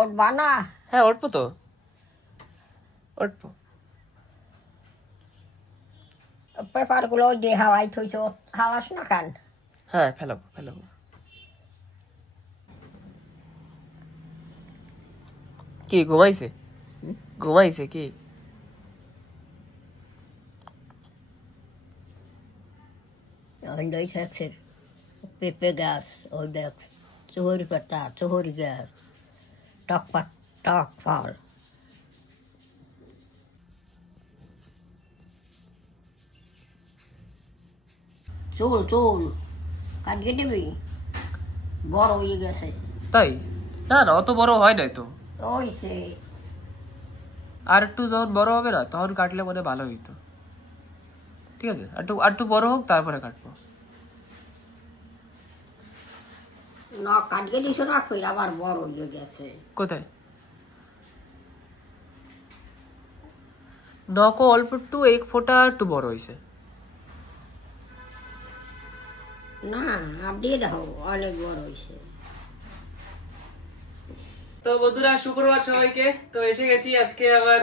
উঠবা না? হ্যাঁ উঠবো তো, উঠবো। পেপারগুলো দিয়ে হাওয়াই থইছ, হাওয়াস না কেন? হ্যাঁ ফেলাবো ফেলাবো। কি ঘুমাইছে? ঘুমাইছে কি? পেঁপে গাছ, ওই দেখ চুহরি পাতা, চুহরি গাছ, টক ফল। চুল কাটিয়ে দিবি, বড় হয়ে গেছে। তাই? না না অত বড় হয় নাই তো। ওইছে আর একটু যখন বড় হবে না তখন কাটলে মনে ভালো হইতো। ঠিক আছে, একটু বড় হোক তারপরে কাটবো। না কাটিয়ে দিছ না, ফির আবার বড় হয়ে গেছে। কোথায়? নখও অল্প একটু, এক ফোঁটা একটু বড় হয়েছে। না আপনি দেখো অনেক বড় হয়েছে। তো বন্ধুরা শুক্রবার সবাইকে, তো এসে গেছি আজকে আবার।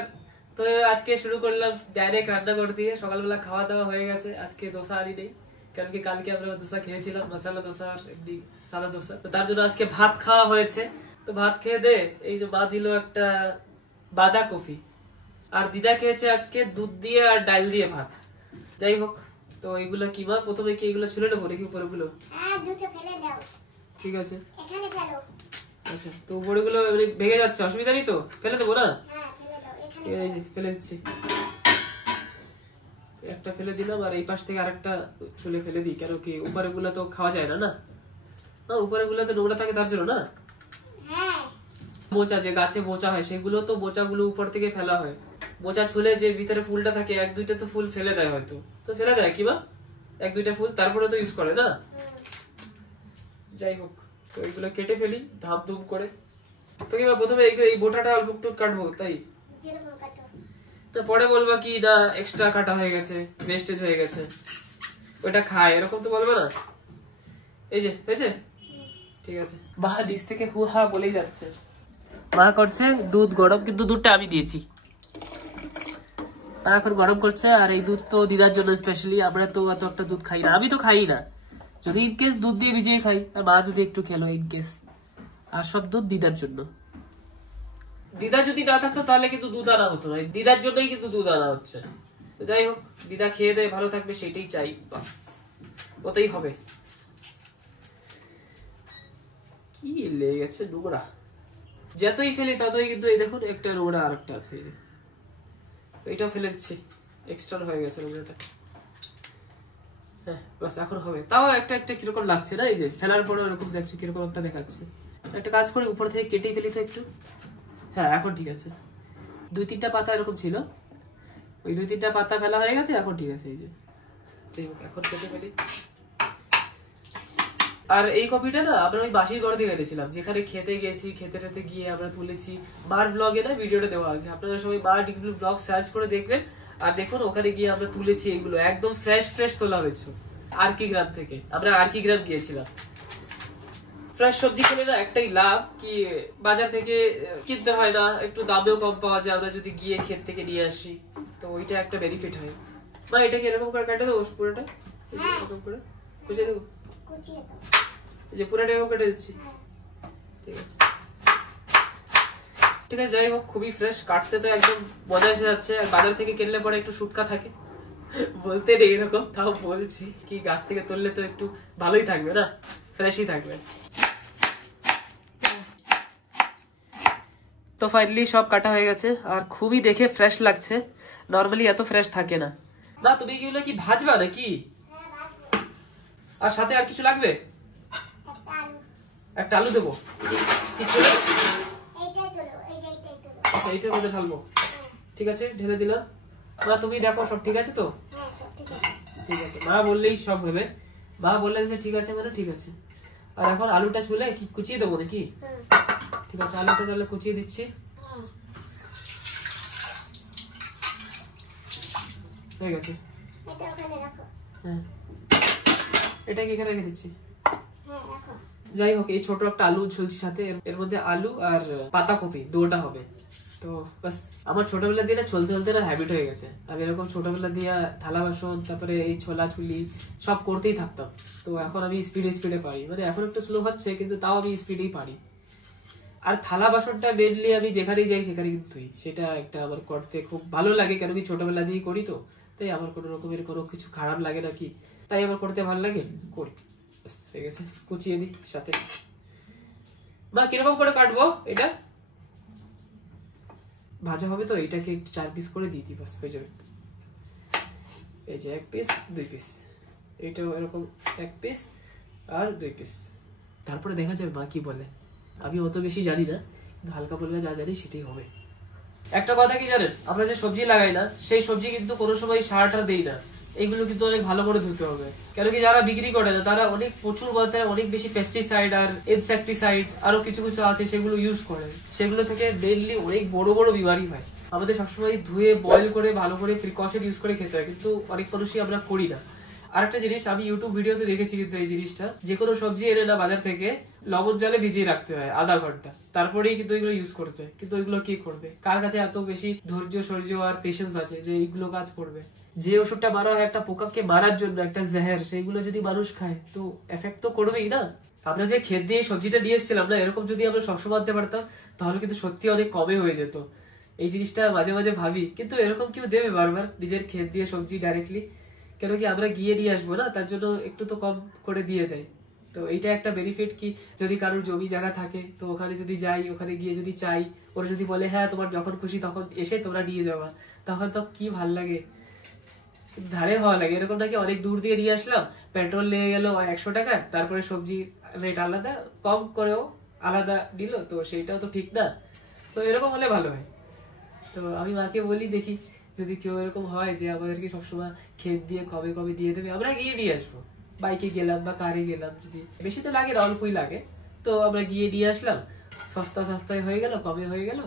তো আজকে শুরু করলাম ডাইরেক্ট রান্না করে দিয়ে। সকালবেলা খাওয়া দাওয়া হয়ে গেছে, আজকে দোসা আনি নেই, কারণ কি কালকে আমরা দোসা খেয়েছিলাম, মশলা দোসা আর এমনি সাদা দোসা। তো তার জন্য আজকে ভাত খাওয়া হয়েছে। তো ভাত খেয়ে দে এই যে মা দিল একটা বাঁধাকপি, আর দিদা খেয়েছে আজকে দুধ দিয়ে আর ডাল দিয়ে ভাত। যাই হোক, তো এইগুলো কি মা প্রথমে কি এগুলো ছুলে নেবো নাকি উপরে গুলো? ঠিক আছে আচ্ছা, তো উপরে গুলো ভেঙে যাচ্ছে, অসুবিধা নেই তো? ফেলে দেবো না? ফেলে দিচ্ছি, একটা ফেলে দিলাম, আর এই পাশ থেকে আরেকটা ছুলে ফেলে দিই, কেন কি উপরে গুলো তো খাওয়া যায় না। না উপরে গুলো তো নোংরা থাকে তার জন্য না। মোচা যে গাছে মোচা হয় সেগুলো তো মোচাগুলো উপর থেকে ফেলা হয়। মোচা ছুলে যে ভিতরে ফুলটা থাকে, এক দুইটা তো ফুল ফেলে দেয় হয়তো, তো ফেলে দেয় কি বা এক দুইটা ফুল, তারপরে তো ইউজ করে না। যাই হোক, তো এইগুলো কেটে ফেলি ধাপ ধুপ করে। তো কি প্রথমে এই বোটাটা অল্প একটু কাটবো, তাই তো পরে বলবা কি না এক্সট্রা কাটা হয়ে গেছে, ওয়েস্টেজ হয়ে গেছে, ওটা খায়, এরকম তো বলবে না। এই যে হয়েছে, ঠিক আছে। মা নিচ থেকে হু হা বলেই যাচ্ছে। মা করছে দুধ গরম, কিন্তু দুধটা আমি দিয়েছি। মা এখন গরম করছে, আর এই দুধ তো দিদার জন্য স্পেশালি। আমরা তো এত একটা দুধ খাই না, আমি তো খাই না, যদি ইনকেস দুধ দিয়ে ভিজিয়ে খাই, আর মা যদি একটু খেলো ইনকেস, আর সব দুধ দিদার জন্য। দিদা যদি না থাকতো তাহলে কিন্তু দুধ আনা হতো না, দিদার জন্যই কিন্তু দুধ আনা হচ্ছে। তো যাই হোক, দিদা খেয়ে দেয় ভালো থাকবে সেটাই চাই, বাস ওতেই হবে। কি লেগে গেছে নোংরা, যতই ফেলি ততই কিন্তু এই দেখুন একটা নোংরা আর একটা আছে, এইটাও ফেলে দিচ্ছি, এক্সট্রা হয়ে গেছে নোংরাটা। হ্যাঁ বাস এখন হবে, তাও একটা একটা কিরকম লাগছে না, এই যে ফেলার পরে ওরকম দেখছি কিরকম একটা দেখাচ্ছে। একটা কাজ করি উপর থেকে কেটে ফেলি তো একটু। হ্যাঁ এখন ঠিক আছে, দুই তিনটা পাতা এরকম ছিল, ওই দুই তিনটা পাতা ফেলা হয়ে গেছে, এখন ঠিক আছে। এই যে এখন কেটে ফেলি। আর এই কপিটা না আমরা ওই বাসির ঘর থেকে এনেছিলাম, যেখানে খেতে গেছি, খেতে গিয়ে আমরা তুলেছি। মার ব্লগে না ভিডিওটা দেওয়া আছে, আপনারা সবাই মার ডিগ্রি ব্লগ সার্চ করে দেখবেন, আর দেখুন ওখানে গিয়ে আমরা তুলেছি এগুলো, একদম ফ্রেশ তোলা হয়েছে আরকি গ্রাম থেকে। আমরা আরকি গ্রাম গিয়েছিলাম। ফ্রেশ সবজি খেলে না একটাই লাভ, কি বাজার থেকে কিনতে হয় না, একটু দামেও কম পাওয়া যায় আমরা যদি গিয়ে ক্ষেত থেকে নিয়ে আসি, তো ওইটা একটা বেনিফিট হয়। মা এটাকে এরকম করে কাটে দেবো পুরোটা, এরকম করে কুচিয়ে দেবো, যে পুরোটা এরকম কেটে দিচ্ছি, ঠিক আছে ঠিক আছে। যাই হোক, খুবই ফ্রেশ, কাটতে তো একদম মজা এসে যাচ্ছে। আর বাজার থেকে কিনলে পরে একটু শুটকা থাকে, বলতে নেই এরকম, তাও বলছি কি গাছ থেকে তুললে তো একটু ভালোই থাকবে না, ফ্রেশই থাকবে। তো ফাইনালি সব কাটা হয়ে গেছে, আর খুবই দেখে ফ্রেশ লাগছে, নরমালি এত ফ্রেশ থাকে না। না তুমি এগুলো কি ভাজবা নাকি? আর সাথে আর কিছু লাগবে? একটা আলু দেবো, কিছু আচ্ছা এইটার মধ্যে ঢালবো, ঠিক আছে ঢেলে দিলাম। মা তুমি দেখো সব ঠিক আছে তো? ঠিক আছে, মা বললেই সব হবে, মা বললেন যে ঠিক আছে মানে ঠিক আছে। আর এখন আলুটা ছুলে কি কুচিয়ে দেবো নাকি? ঠিক আছে, আলুটা তাহলে কুচিয়ে দিচ্ছি। হয়ে গেছে, হ্যাঁ এটা কি এখানে রেখে দিচ্ছি। যাই হোক, এই ছোট একটা আলু ঝুলছি সাথে, এর মধ্যে আলু আর পাতাকপি দুটোটা হবে। তো বাস, আমার ছোটবেলা দিয়ে না চলতে চলতে না হ্যাবিট হয়ে গেছে। আমি এরকম ছোটবেলা দিয়ে থালা বাসন, তারপরে এই ছোলা ছুলি সব করতেই থাকতাম। তো এখন আমি স্পিডে পারি, মানে এখন একটু স্লো হচ্ছে কিন্তু তাও আমি স্পিডেই পারি। আর থালা বাসনটা মেনলি আমি যেখানেই যাই সেখানে কিন্তু সেটা একটা আমার করতে খুব ভালো লাগে, কেন কি ছোটবেলা দিয়েই করি। তো তাই আমার কোনো রকমের কোনো কিছু খারাপ লাগে নাকি, তাই আমার করতে ভালো লাগে, করি। হয়ে গেছে, কুচিয়ে দিই সাথে। মা কিরকম করে কাটবো এটা? ভাজা হবে তো, এটাকে 4 পিস করে দিয়ে দিই, বাস হয়ে যাবে। এই যে 1 পিস 2 পিস, এইটাও এরকম 1 পিস আর 2 পিস। তারপরে দেখা যাবে মা কি বলে। আমি অত বেশি জানি না, কিন্তু হালকা বললে যা জানি সেটাই হবে। একটা কথা কি জানেন, আমরা যে সবজি লাগাই না, সেই সবজি কিন্তু কোনো সময় সারটা দেই না। এইগুলো কিন্তু অনেক ভালো করে ধুতে হবে, কেন কি যারা বিক্রি করে না তারা অনেক প্রচুর মাত্রায় অনেক বেশি পেস্টিসাইড আর ইনসেক্টিসাইড আরো কিছু কিছু আছে সেগুলো ইউজ করে। সেগুলো থেকে মেইনলি অনেক বড় বড় বিমারি হয়। আমাদের সবসময় ধুয়ে বয়েল করে ভালো করে প্রিকশন ইউজ করে খেতে হয়, কিন্তু অনেক মানুষই আমরা করি না। আর একটা জিনিস আমি ইউটিউব ভিডিওতে দেখেছি, কিন্তু এই জিনিসটা যে কোনো সবজি এনে না বাজার থেকে লবণ জলে ভিজিয়ে রাখতে হয় আধা ঘন্টা, তারপরেই কিন্তু এগুলো ইউজ করতে হয়। কিন্তু এগুলো কি করবে, কার কাছে এত বেশি ধৈর্য সহ্য আর পেশেন্স আছে যে এইগুলো কাজ করবে? যে ওষুধটা মারা হয় একটা পোকাকে মারার জন্য, একটা জেহের, সেইগুলো যদি মানুষ খায় তো এফেক্ট তো করবেই না। আমরা যে ক্ষেত দিয়ে সবজিটা নিয়ে এসেছিলাম না, এরকম যদি আমরা সবসময় আনতে পারতাম তাহলে কিন্তু সত্যি অনেক কমে হয়ে যেত। এই জিনিসটা মাঝে মাঝে ভাবি, কিন্তু এরকম কেউ দেবে বারবার নিজের ক্ষেত দিয়ে সবজি ডাইরেক্টলি? কেন কি আমরা গিয়ে নিয়ে আসবো না, তার জন্য একটু তো কম করে দিয়ে দেয়। তো এইটা একটা বেনিফিট কি, যদি কারোর জমি জায়গা থাকে তো ওখানে যদি যাই, ওখানে গিয়ে যদি চাই, ওরা যদি বলে হ্যাঁ তোমার যখন খুশি তখন এসে তোমরা নিয়ে যাওয়া, তখন তো কি ভাল লাগে, ধারে হওয়া লাগে। এরকম নাকি অনেক দূর দিয়ে নিয়ে আসলাম, পেট্রোল লেগে গেল 100 টাকা, তারপরে সবজি রেট আলাদা, কম করেও আলাদা দিল, তো সেইটাও তো ঠিক না। তো এরকম হলে ভালো হয়। তো আমি মাকে বলি দেখি যদি কেউ এরকম হয় যে আমাদেরকে সবসময় ক্ষেত দিয়ে কবে কবে দিয়ে দেবে, আমরা গিয়ে নিয়ে আসবো। বাইকে গেলাম বা কারে গেলাম, যদি বেশি তো লাগে না, অল্পই লাগে, তো আমরা গিয়ে নিয়ে আসলাম। সস্তায় হয়ে গেল, কমে হয়ে গেল।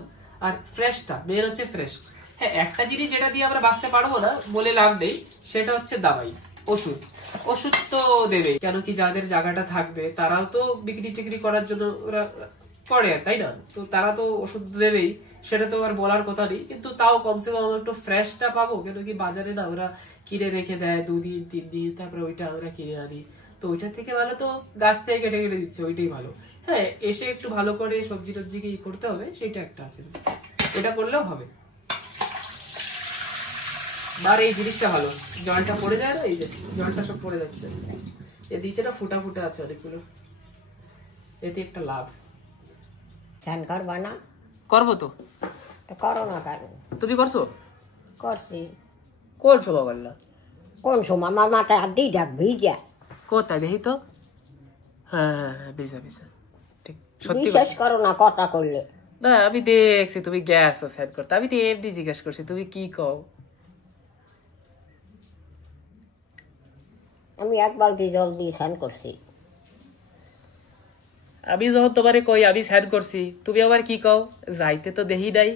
আর ফ্রেশটা মেন হচ্ছে ফ্রেশ। হ্যাঁ, একটা জিনিস যেটা দিয়ে আমরা বাঁচতে পারবো না বলে লাভ নেই, সেটা হচ্ছে দাওয়াই, ওষুধ। ওষুধ তো দেবে, কেন কি যাদের জায়গাটা থাকবে তারাও তো বিক্রি টিক্রি করার জন্য ওরা করে, তাই না? তো তারা তো ওষুধ দেবেই, সেটা তো আর বলার কথা নেই। কিন্তু তাও কমসে কম আমরা একটু ফ্রেশটা পাবো, কেন কি বাজারে না ওরা কিনে রেখে দেয় 2 দিন 3 দিন, তারপরে ওইটা আমরা কিনে আনি। তো ওইটা থেকে ভালো তো গাছ থেকে কেটে কেটে দিচ্ছে, ওইটাই ভালো। হ্যাঁ, এসে একটু ভালো করে সবজি টবজিকে করতে হবে, সেটা একটা আছে, ওটা করলেও হবে। আর এই জিনিসটা ভালো, জলটা পড়ে যায় না, এই যে জলটা সব পড়ে যাচ্ছে, এর নিচেটা ফুটা ফুটা আছে অনেকগুলো, এতে একটা লাভ। স্নান করবা না? করবো তো। করো না কেন? তুমি করছো? করছি। কোন সময় করলা? কোন সময়? আমার মাথায় আর দিয়ে দেখ ভিজা। কোথায় দেখি তো? হ্যাঁ, ভিজা ভিজা, ঠিক। সত্যি বিশ্বাস করো না কথা করলে। না, আমি দেখছি তুমি গ্যাসও সেট করতে, আমি তো এমনি জিজ্ঞেস করছি তুমি কি কও। আমি 1 বালতি জল দিয়ে স্নান করছি। আমি যখন তোমারে কই আমি স্নান করছি, তুমি আবার কি কও যাইতে তো দেহি নাই,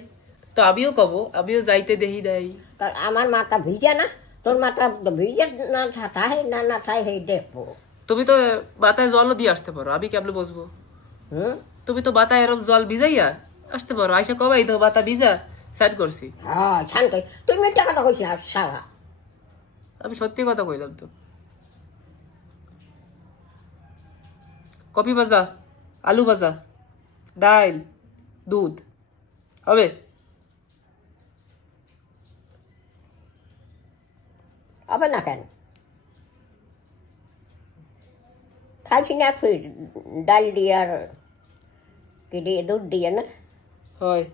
তো আমিও কব আমিও যাইতে দেহি নাই। তা আমার মাথা ভিজা না, তোর মাথা ভিজে না থাকে না থাকে সেই দেখবো। তুমি তো মাথায় জলও দিয়ে আসতে পারো, আমি কেমন বসবো? তুমি তো মাথায় এরকম জল ভিজাইয়া আসতে পারো, আইসা কবাই তো মাথা ভিজা স্নান করছি। হ্যাঁ, স্নান করি। তুই মিথ্যা কথা কইস না সারা। আমি সত্যি কথা কইলাম তো। কপি ভাজা, আলু ভাজা, ডাল, দুধ হবে? হবে না কেন? খাইছি না ফির ডাল দিয়ে আর কি দিয়ে, দুধ দিয়ে না হয়।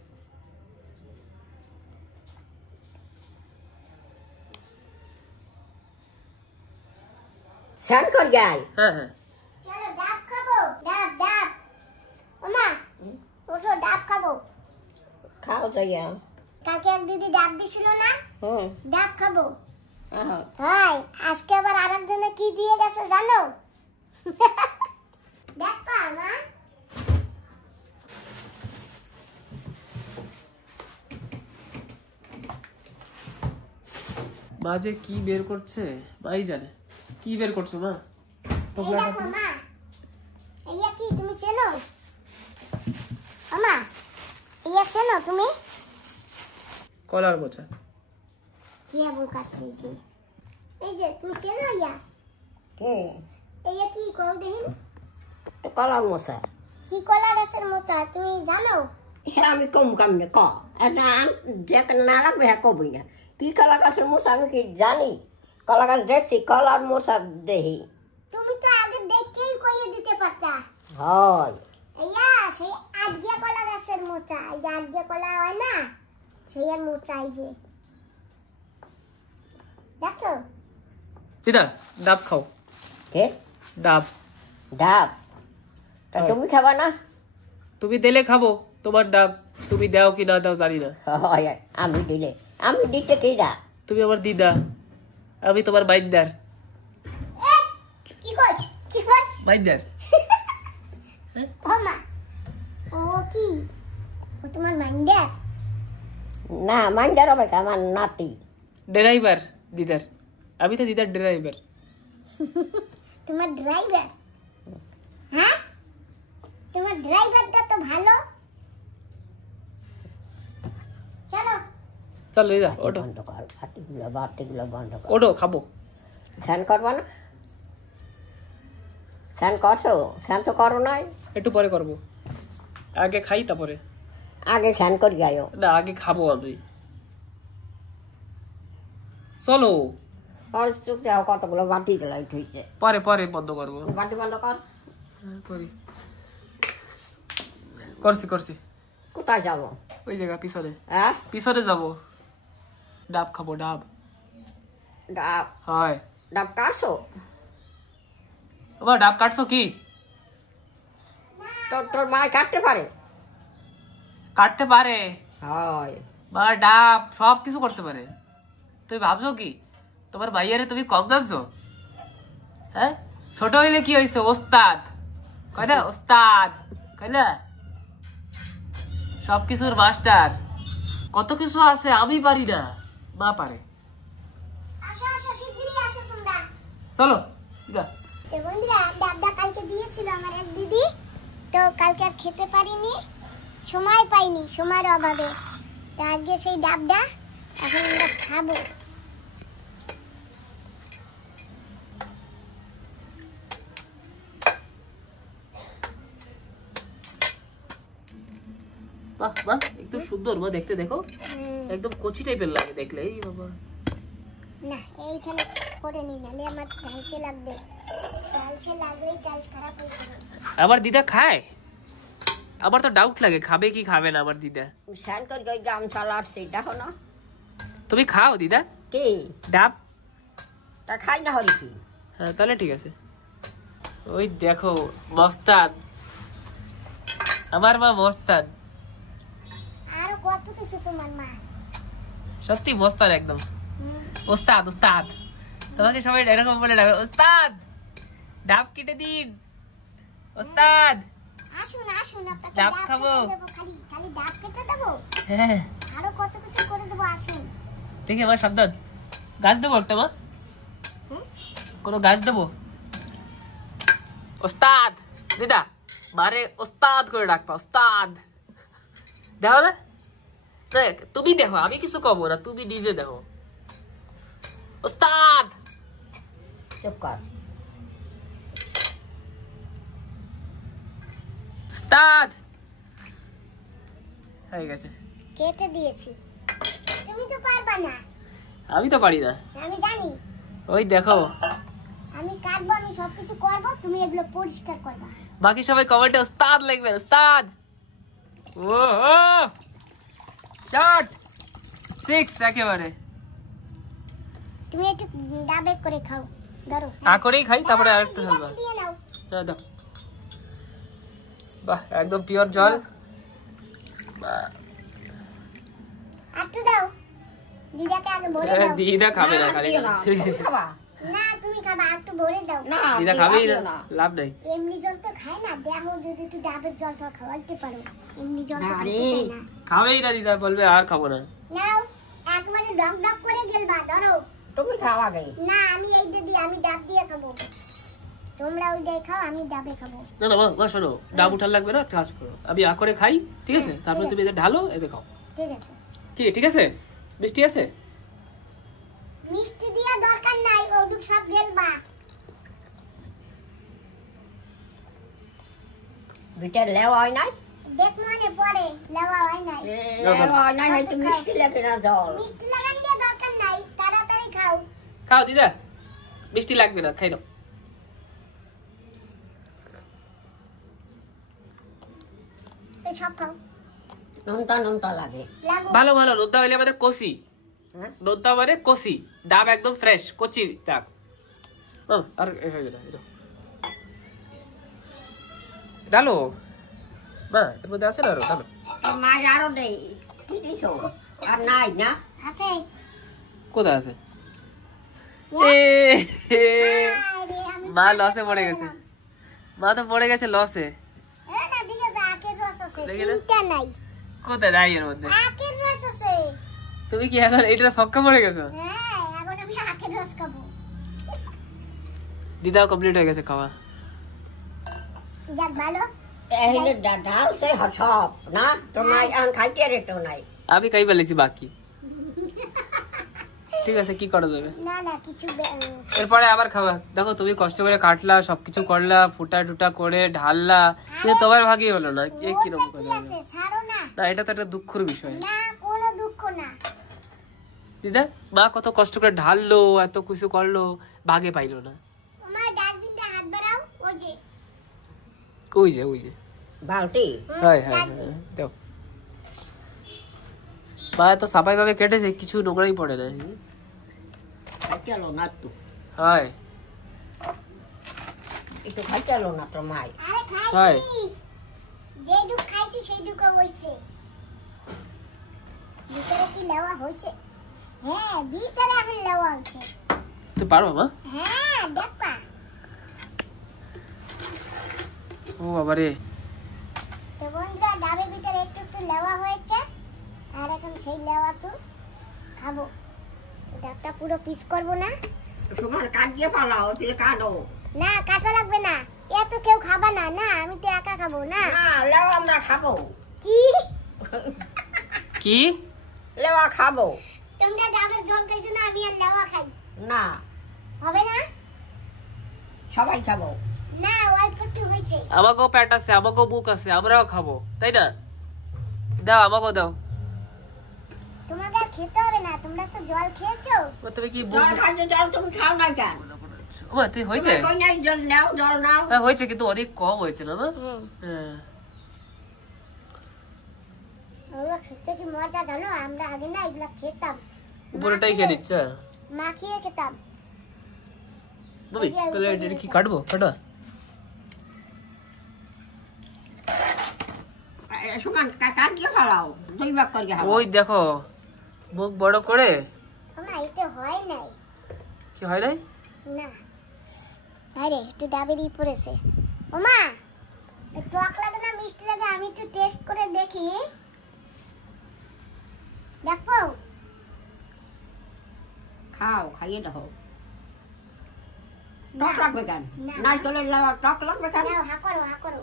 স্নান কর যাই। হ্যাঁ হ্যাঁ, ডাব খাবো, ডাব ওমা, ওঠো ডাব খাবো। খাও যাইয়া। কালকে এক দিদি ডাব দিছিল না, হুম, ডাব খাবো। আহা, হাই, আজকে আবার আরেকজনে কি দিয়ে গেছে জানো? দেখ পা মা। মা যে কি বের করছে মাই জানে। কি বের করছো মা? এই দেখো মা, এইয়া কি চেনো তুমি? কলার মোচা। কি আবুল কাছে যে এই যে তুমি চেনো ইয়া? কে? এই কি কল দেহিন? তো কলার মশা। কি কলা গাছের মোচা তুমি জানো? আমি কম কামনে ক এটা যে না লাগবে হ্যাঁ কবি না। কি কলা গাছের মশা আমি কি জানি? কলা গাছ দেখছি, কলার মশা দেহি। তুমি তো আগে দেখেই কইয়ে দিতে পারতা। হয় ইয়া সেই আজকে কলা গাছের মোচা, এই যে আজকে কলা হয় না সেই আর মোচা এই যে দেখছো? দিদা ডাব খাও। কে? ডাব। ডাব? তা তুমি খাবা না? তুমি দিলে খাবো, তোমার ডাব। তুমি দাও কি না দাও জানি না। হয় আমি দিলে, আমি দিতে কি ডাব? তুমি আমার দিদা, আমি তোমার বাইদার। এই কি কইছ? কি কইছ? বাইদার। ওমা ও কি? ও তোমার মাইন্ডার? না মাইন্ডার হবে আমার নাতি। ড্রাইভার দিদার। আমি তো দিদার ড্রাইভার। তোমার ড্রাইভার? হ্যাঁ তোমার ড্রাইভারটা তো ভালো। চলো চলো দিদা ওঠো। বন্ধ কর, বাতিগুলো বন্ধ কর। ওঠো খাবো। স্নান করবো না? স্নান করছো? স্নান তো করো নাই। একটু পরে করবো, আগে খাই তারপরে। আগে স্নান করি গায়ো। না আগে খাবো আমি। চলো। আর চুপ যাও, কতগুলো বাতি লাইট হয়েছে। পরে পরে বন্ধ করবো। বাতি বন্ধ কর। করি। করছি করছি। কোথায় যাবো? ওই জায়গা পিছনে। হ্যাঁ পিছনে যাবো, ডাব খাবো। ডাব। ডাব? হয়। ডাব কাটছো? আবার ডাব কাটছো কি? তোর মায় কাটতে পারে? কাটতে পারে। হয় বা ডাব সব কিছু করতে পারে। তুমি ভাবছো কি তোমার ভাইয়ারে তুমি কম ভাবছো? হ্যাঁ ছোট হইলে কি হয়েছে? ওস্তাদ কয় না? ওস্তাদ কয় না? সবকিছুর মাস্টার। কত কিছু আছে আমি পারি না, মা পারে। আসো আসো শিগগিরই আসো তোমরা। চলো দিদা। তো বন্ধুরা ডাবটা কালকে দিয়েছিল আমার এক দিদি, তো কালকে আর খেতে পারিনি, সময় পাইনি, সময়ের অভাবে। তো আজকে সেই ডাবটা এখন আমরা খাবো। বাহ বাহ একদম সুন্দর মা, দেখতে দেখো একদম কচি টাইপের লাগে দেখলে। এই বাবা না এইখানে করে নি, নালে আমার টালছে লাগবে। টালছে লাগলেই টালছ খারাপ হয়ে যাবে। আমার দিদা খায়? আমার তো ডাউট লাগে খাবে কি খাবে না আমার দিদা। স্নান করি ওই গাম চালাচ্ছি, দেখো না? তুমি খাও দিদা কি ডাব? তা খাই না হলে কি? হ্যাঁ তাহলে ঠিক আছে। ওই দেখো মস্তাদ, আমার মা মস্তাদ। আরো কত কিছু তোমার মা। সত্যি মস্তাদ একদম। ওস্তাদ ওস্তাদ, তোমাকে সবাই এরকম বলে ডাকে, ওস্তাদ ডাব কেটে দিন, ওস্তাদ আসুন আসুন, আপনাকে ডাব ডাব খাবো। কেটে দেবো, খালি খালি ডাব কেটে দেবো, হ্যাঁ আরো কত কিছু করে দেবো, আসুন। দেখি আমার সাবধান। গাছ দেবো একটা মা? হুম? কোনো গাছ দেবো? ওস্তাদ দিদা মারে ওস্তাদ করে ডাকবা, ওস্তাদ। দেখো না, দেখ তুমি দেখো, আমি কিছু কব না, তুমি নিজে দেখো। ওস্তাদ চুপ কর। ওস্তাদ হয়ে গেছে। কেটে দিয়েছি, তুমি তো পারবা না। আমি তো পারি না, আমি জানি। ওই দেখো। আমি কাটবো, আমি সবকিছু করবো, তুমি এগুলো পরিষ্কার করবা। বাকি সবাই কমেন্টে ওস্তাদ লিখবে, ওস্তাদ। ও শট 6 একেবারে। তুমি একটু ডাবে করে খাও, ধরো। করেই খাই, তারপরে আরেকটু ঢালবা। দিয়ে নাও। হ্যাঁ দাও। বাহ একদম পিওর জল। বাহ, একটু দাও, দিদাকে আগে ভরে দাও। দিদা খাবে না, খালি দিও না, তুমি খাবা? না তুমি খাবা, একটু ভরে দাও। না দিদা দিও খাবেই দিও না, লাভ নাই। এমনি জল তো খায় না, দেখো যদি একটু ডাবের জলটা খাওয়াইতে পারো। এমনি জল তো না খেতে রে। চায় না। খাবেই না, দিদা বলবে আর খাবো না। নাও, একবারে ডক ডক করে গেলবা, ধরো। তুমি খাওয়া গে। না আমি এইটা দিয়ে, আমি ডাব দিয়ে খাবো। তোমরা ওইটাই খাও, আমি ডাবে খাবো। না না মা শোনো, ডাব উঠার লাগবে না, কাজ করো, আমি আ করে খাই, ঠিক আছে? তারপরে তুমি এদের ঢালো, এদের খাও। ঠিক আছে। কি ঠিক আছে? মিষ্টি আছে? মিষ্টি দিয়া দরকার নাই, ওটুক সব ঢেলবা। বিটার লেওয়া হয় নাই, দেখ মনে পড়ে লেওয়া হয় নাই। লেওয়া হয় নাই, হয়তো মিষ্টি লাগে না জল। মিষ্টি লাগান দিয়ে দরকার নাই, তাড়াতাড়ি খাও। খাও দিদা, মিষ্টি লাগবে না, খাই নাও। এই সব খাও। নুনতা নুনতা লাগে। লাগো। ভালো ভালো, নোদ্দা হইলে মানে কষি, হ্যাঁ নোদ্দা মানে কষি, ডাব একদম ফ্রেশ কচি ডাব। আর হয়ে গেল, ডালো মা, এর মধ্যে আছে না আরো, ডালো। মাছ আরো দেই, কি দিছো? আর নাই না? আছে। কোথায় আছে? আরে আমি মা লসে পড়ে গেছে, মা তো পড়ে গেছে লসে। এ না ঠিক আছে, আখের রস আছে, দেখি না। চিন্তা নাই। কোথায় নাই এর মধ্যে? আখের রস আছে। তুমি কি এখন এটা ফক্কা পড়ে গেছো? হ্যাঁ, এখন আমি আখের রস খাবো। দিদাও কমপ্লিট হয়ে গেছে খাওয়া। যাক ভালো। এহিনে ডাল সে সব না, তো নাই আন খাইতে রে তো নাই। আমি খাই ফেলেছি বাকি, ঠিক আছে কি করা যাবে? না না কিছু এরপরে আবার খাবা। দেখো তুমি কষ্ট করে কাটলা, সবকিছু করলা, ফুটা টুটা করে ঢাললা, কিন্তু তোমার ভাগই হলো না। এ কিরকম কি করে? আছে, ছাড়ো না। না এটা তো একটা দুঃখের বিষয়। না কোনো দুঃখ না। দিদা মা কত কষ্ট করে ঢাললো, এত কিছু করলো, ভাগে পাইলো না। তোমার ডাস্টবিনটা হাত বাড়াও, ওই যে ওই যে ওই যে বালতি হ্যাঁ হ্যাঁ হ্যাঁ, দাও। মা তো সাফাই ভাবে কেটেছে, কিছু নোংরাই পড়ে না। খাইতে না তো, হয় একটু খাইতে না তো মাই। আরে হাই। খাইছি, যেটুক খাইছি সেইটুকু হইছে। ভিতরে কি লেওয়া হয়েছে? হ্যাঁ ভিতরে এখন লেওয়া হচ্ছে। তুই পারো মা? হ্যাঁ দেখবা। ও বাবা রে। তো বন্ধুরা ডাবের ভিতরে একটু একটু লেওয়া হয়েছে, আর এখন সেই লেওয়াটু খাবো। ডাবটা পুরো পিস করবো না। তোমার কাট দিয়ে পালাও, তুই কাটো না কাটা লাগবে না, এত কেউ খাবা না। না আমি তো একা খাবো না। না, লেওয়া আমরা খাবো। কি কি লেওয়া খাবো তোমরা ডাবের জল খাইছো না, আমি আর লেওয়া খাই? না, হবে না? সবাই খাবো। না অল্প একটু হয়েছে। আমাকেও পেট আছে, আমাকেও বুক আছে, আমরাও খাবো, তাই না? দাও আমাকেও দাও। তোমাদের খেতে হবে না, তোমরা তো জল খেয়েছো। ও তুমি কি বুক? জল খাইছো, জল তুমি খাও না কেন? ও মা তুই হয়েছে? তোমার কই নাই জল নাও, জল নাও। হ্যাঁ হয়েছে, কিন্তু অনেক কম হয়েছে না মা? হ্যাঁ ওগুলো খেতে কি মজা জানো? আমরা আগে না এগুলা খেতাম, উপরেটাই খেয়ে নিচ্ছে। মাখিয়ে খেতাম। বাবি তাহলে এটা কি কাটবো? কাটো। সুমান কাট দিয়ে পালাও, দুই ভাগ করে খাবো। ওই দেখো মুখ বড় করে। আমার এতে হয় নাই। কি হয় নাই? না আরে একটু ডাবেরই পড়েছে। ওমা টক লাগে না মিষ্টি লাগে? আমি একটু টেস্ট করে দেখি। দেখো খাও, খাইয়ে দেখো। না। টক লাগবে কেন? না। নারকেলের লাওয়া টক লাগবে কেন? নাও হা করো হা করো।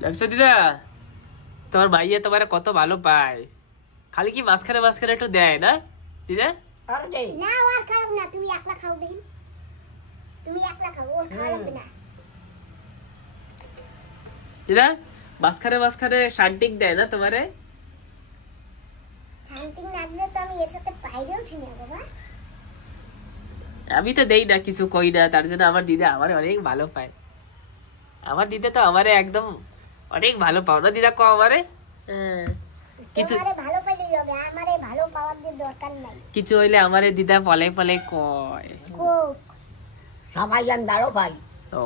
দেখছো দিদা, তোমার মাইয়া তোমার কত ভালো পায়, খালি কি মাঝখানে মাঝখানে একটু দেয় না দিদা? আর দে না আর খাও না, তুমি একলা খাও দেখি। তুমি একলা খাও, ওর খাওয়া লাগবে না। দিদা মাঝখানে মাঝখানে শান্তিক দেয় না তোমারে? শান্তি না দিলে তো আমি এর সাথে বাইরে উঠি না বাবা। আমি তো দেই না, কিছু কই না, তার জন্য আমার দিদা আমার অনেক ভালো পায়। আমার দিদা তো আমারে একদম অনেক ভালো পাও না দিদা? কো আমারে কিছু তোমারে ভালো পাইলেই হবে, আমারে ভালো পাওয়ার দিয়ে দরকার নাই। কিছু হইলে আমারে দিদা ফলে ফলে কয়। কো সবাই আমি ভালো পাই। ও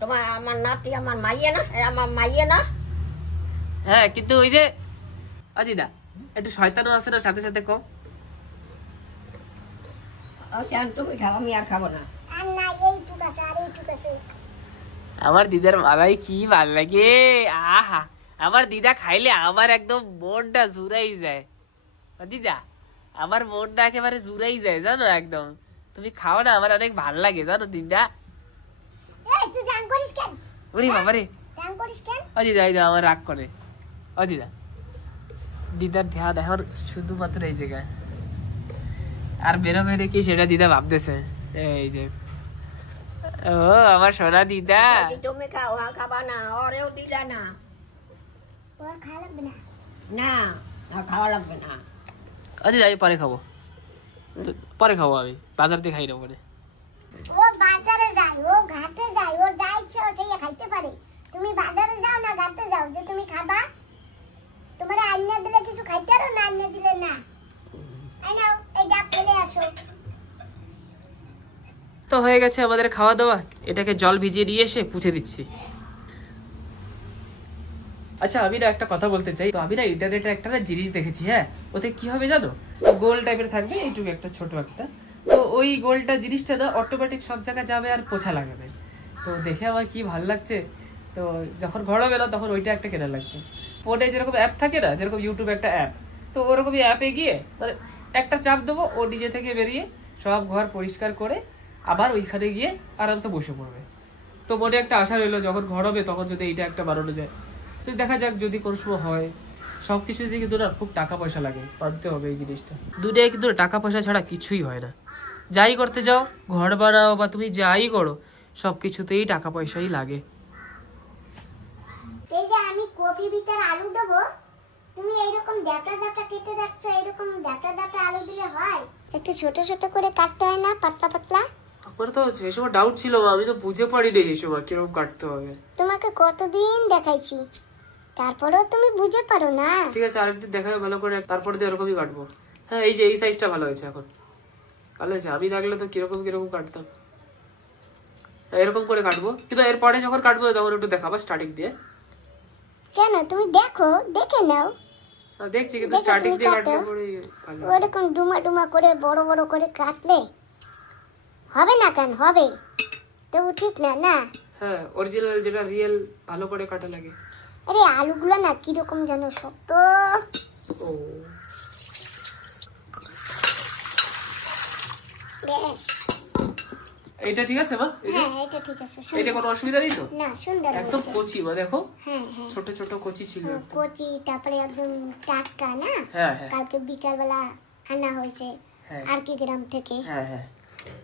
তোমার আমার নাতি আমার মাইয়ে না, আমার মাইয়ে না। হ্যাঁ, কিন্তু ওই যে দিদা একটু শয়তানও আছে না সাথে সাথে কম। তুমি খাও, আমি আর খাবো না। আর না এইটুক আছে, আর এইটুক আছে। আমার দিদার মালাই কি ভাল লাগে, আহা! আমার দিদা খাইলে আমার একদম মনটা জুড়াই যায়। দিদা আমার মনটা একেবারে জুড়েই যায় জানো একদম। তুমি খাও না, আমার অনেক ভালো লাগে জানো দিদা। এই তুই জান করিস কেন? ওরে বাবা রে, জান করিস কেন? ও দিদা এই আমার রাগ করে। ও দিদা, দিদার ধ্যান এখন শুধুমাত্র এই জায়গায়, আর বেরোবে নাকি সেটা দিদা ভাবতেছে। এই যে ও আমার সোনা দিদা। তুমি খাও, খাবা না, ওরেও দিলা না। ওর খাওয়া লাগবে না। না, আর খাওয়া লাগবে না। ও দিদা আমি পরে খাবো, পরে খাবো, আমি বাজার দিয়ে খাই না পরে। ও বাজারে যায়, ও ঘাটে যায়, ওর যা ইচ্ছা ও সেই খাইতে পারে। তুমি বাজারে যাও না ঘাটে যাও যে তুমি খাবা? তোমার আইনা দিলে কিছু খাইতে পারো না, আইনা দিলে না। আই নাও, এই ডাব ফেলে আসো। তো হয়ে গেছে আমাদের খাওয়া দাওয়া, এটাকে জল ভিজিয়ে নিয়ে এসে পুছে দিচ্ছি। আচ্ছা আমি না একটা কথা বলতে চাই, তো আমি না ইন্টারনেটে একটা না জিনিস দেখেছি। হ্যাঁ, ওতে কি হবে জানো, গোল টাইপের থাকবে এইটুকু একটা ছোট একটা, তো ওই গোলটা জিনিসটা না অটোমেটিক সব জায়গায় যাবে আর পোছা লাগাবে। তো দেখে আমার কি ভালো লাগছে, তো যখন ঘর হবে না তখন ওইটা একটা কেনা লাগবে। ফোনে যেরকম অ্যাপ থাকে না, যেরকম ইউটিউব একটা অ্যাপ, তো ওরকমই অ্যাপে গিয়ে মানে একটা চাপ দেবো, ও নিজে থেকে বেরিয়ে সব ঘর পরিষ্কার করে আবার ওইখানে গিয়ে আরামসে বসে পড়বে। তো মনে একটা আশা রইলো যখন ঘর হবে তখন যদি এইটা একটা বানানো যায়, তো দেখা যাক যদি কোনো সময় হয়। সবকিছু দিকে কিন্তু না খুব টাকা পয়সা লাগে, মানতে হবে এই জিনিসটা। দুনিয়ায় কিন্তু টাকা পয়সা ছাড়া কিছুই হয় না। যাই করতে যাও, ঘর বানাও বা তুমি যাই করো, সবকিছুতেই টাকা পয়সাই লাগে। এই যে আমি কফি ভিতরে আলু দেবো, তুমি এইরকম দাপড়া দাপড়া কেটে যাচ্ছ, এইরকম দাপড়া দাপড়া আলু দিলে হয়? একটু ছোট ছোট করে কাটতে হয় না, পাতলা পাতলা? আমার তো সেই সময় ডাউট ছিল, আমি তো বুঝে পারিনি এই সময় কিরকম কাটতে হবে। তোমাকে কতদিন দেখাইছি, তারপরেও তুমি বুঝে পারো না। ঠিক আছে, আরেকদিন দেখাবে ভালো করে, তারপরে তো এরকমই কাটবো। হ্যাঁ এই যে এই সাইজটা ভালো হয়েছে, এখন ভালো হয়েছে। আমি দেখলে তো কিরকম কিরকম কাটতাম, এরকম করে কাটবো। কিন্তু এরপরে যখন কাটবো তখন একটু দেখাবো স্টার্টিং দিয়ে। কেন? তুমি দেখো, দেখে নাও। দেখছি, কিন্তু স্টার্টিং দিয়ে কাটলে পরে ভালো। ওরকম ডুমা ডুমা করে বড় বড় করে কাটলে হবে না কেন? হবে, তবু ঠিক না না? হ্যাঁ, অরিজিনাল যেটা রিয়েল ভালো করে কাটা লাগে। আরে আলুগুলো না কিরকম যেন শক্ত। ও বেশ, এইটা ঠিক আছে মা? হ্যাঁ এটা ঠিক আছে। এটা কোনো অসুবিধা নেই তো? না, সুন্দর একদম হয়েছে। কচি মা, দেখো হ্যাঁ হ্যাঁ ছোট ছোট কচি ছিল। কচি, তারপরে একদম টাটকা না? হ্যাঁ হ্যাঁ কালকে বিকাল বেলা আনা হয়েছে হ্যাঁ আর কি গ্রাম থেকে। হ্যাঁ হ্যাঁ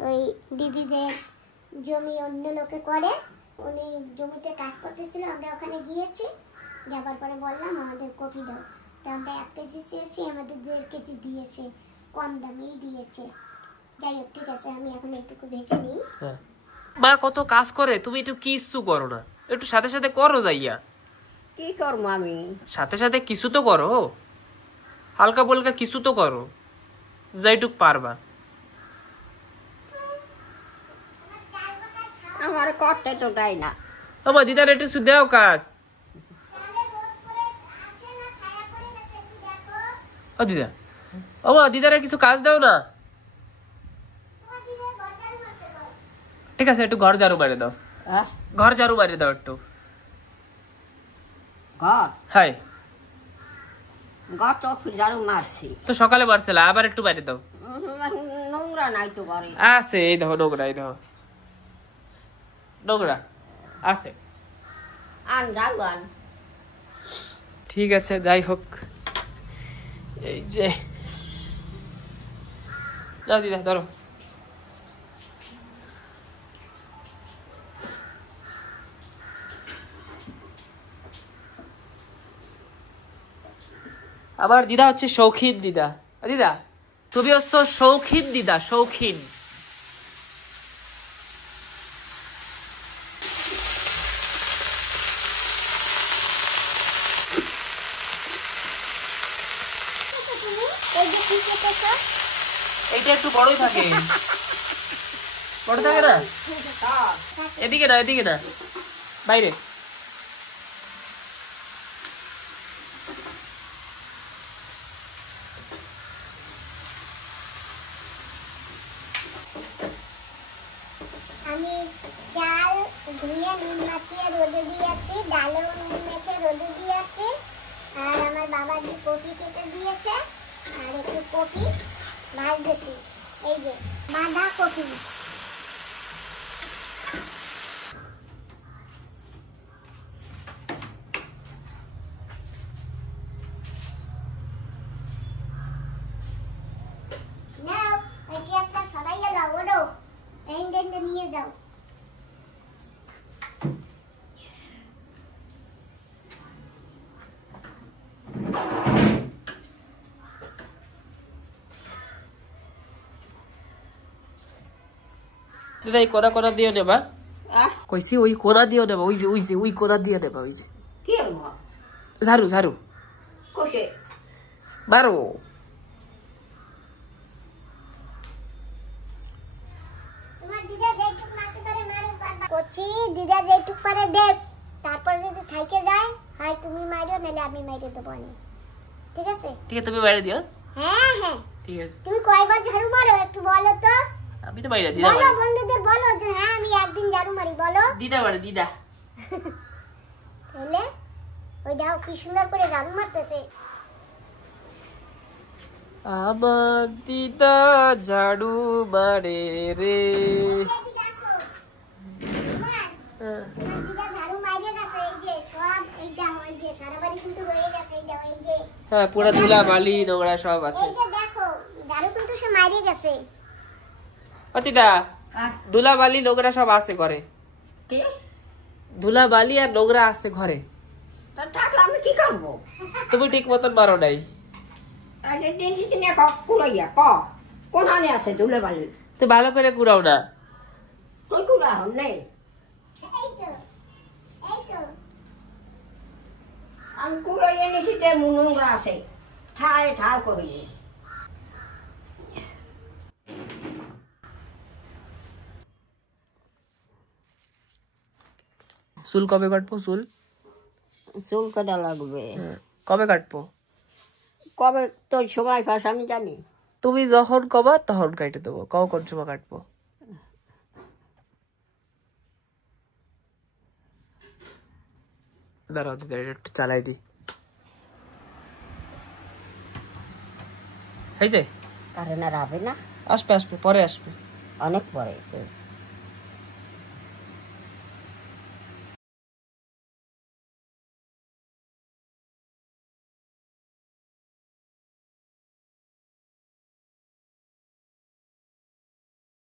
ওই দিদিদের জমি অন্য লোকে করে, উনি জমিতে কাজ করতেছিল, আমরা ওখানে গিয়েছি। যাবার পরে বললাম আমাদের কপি দাও, তো আমরা 1 কেজি চেয়েছি, আমাদের 1.5 কেজি দিয়েছে, কম দামেই দিয়েছে। যাই হোক, ঠিক আছে, আমি এখন একটু বেঁচে নিই। মা কত কাজ করে, তুমি একটু কিছু করো না, একটু সাথে সাথে করো যাইয়া। কি করবো আমি? সাথে সাথে কিছু তো করো, হালকা বলকা কিছু তো করো, যাইটুক পারবা। আমার করতে তো দেয় না। আমার দিদার একটু দেও কাজ। ও দিদা, আমার দিদার কিছু কাজ দাও না। ঠিক আছে, একটু ঘর ঝাড়ু মারে দাও, ঘর ঝাড়ু মারে দাও একটু। ঘর হাই, ঘর তো ঝাড়ু মারছি, তো সকালে মারছিল, আবার একটু মারে দাও। নোংরা নাই তো ঘরে। আছে, এই দেখো নোংরা, এই দেখো নোংরা আছে। আন ঝাড়ু আন। ঠিক আছে, যাই হোক, এই যে যাও দিদা ধরো। আমার দিদা হচ্ছে শৌখিন দিদা। দিদা তুমি হচ্ছে শৌখিন দিদা, শৌখিন। এইটা একটু বড়ই থাকে, বড় থাকে না? এদিকে না, এদিকে না, বাইরে। আমি চাল ধুয়ে নুন মাখিয়ে রোদে দিয়েছি, ডালেও নুন মেখে রোদে দিয়েছি, আর আমার বাবা যে কপি কেটে দিয়েছে, আর একটু কপি ভাত দিয়েছি এই যে বাঁধাকপি। নাও এই চেয়ারটা সবাই গেল ওড়ো টেন্ডে নিয়ে যাও। দিদা এই কোনা কোনা দিয়ে নেবা আহ কইছি ওই কোনা দিয়ে নেবা ওই কোনা দিয়ে নেবা ওই যে কি হলো ঝাড়ু কোষে মারো তোমার দিদা যেটুক মারতে পারে মারুক আর কোচি দিদা যেটুক পারে দেখ তারপর যদি থাইকে যায় হয় তুমি মারিও নালে আমি মাইরে দেব না ঠিক আছে তুমি বাইরে দিও হ্যাঁ হ্যাঁ ঠিক আছে তুমি কয়বার ঝাড়ু মারো একটু বলো তো আমি তো বাইরে বলো বন্ধুদের বলো যে হ্যাঁ আমি একদিন ঝাড়ু মারি বলো দিদা তাহলে ওই দেখো কি সুন্দর করে ঝাড়ু মারতেছে আমার দিদা ঝাড়ু মারে রে এদিকে আসো। তোমার দিদা ঝাড়ু মারিয়ে গেছে এই যে সব এইটা ওই যে সারা বাড়ি কিন্তু রয়ে গেছে এইটা ওই যে হ্যাঁ পুরো ধুলা বালি নোংরা সব আছে এই যে দেখো ঝাড়ু কিন্তু সে মারিয়ে গেছে ও দিদা আহ ধুলা বালি নোংরা সব আছে ঘরে কি ধুলা বালি আর নোংরা আছে ঘরে তা থাকলে আমি কি করবো তুমি ঠিক মতন মারো নাই আরে দিনছি নিয়ে কুড়াইয়া কোনখানে আছে দুলে বালি তো ভালো করে কুড়াও না তুই কুড়া হন নেই এই তো আমি কুড়াই এনেছি তে নোংরা আছে থাও কহিনি চুল কবে কাটবো চুল চুল কাটা লাগবে কবে কাটবো কবে তোর সময় পাস আমি জানি তুমি যখন কবা তখন কাটে দেবো কোন সময় কাটবো দাঁড়াও দিদা এটা একটু চালাই দি এই যে কারেন্ট আর হবে না আসবে পরে আসবে অনেক পরে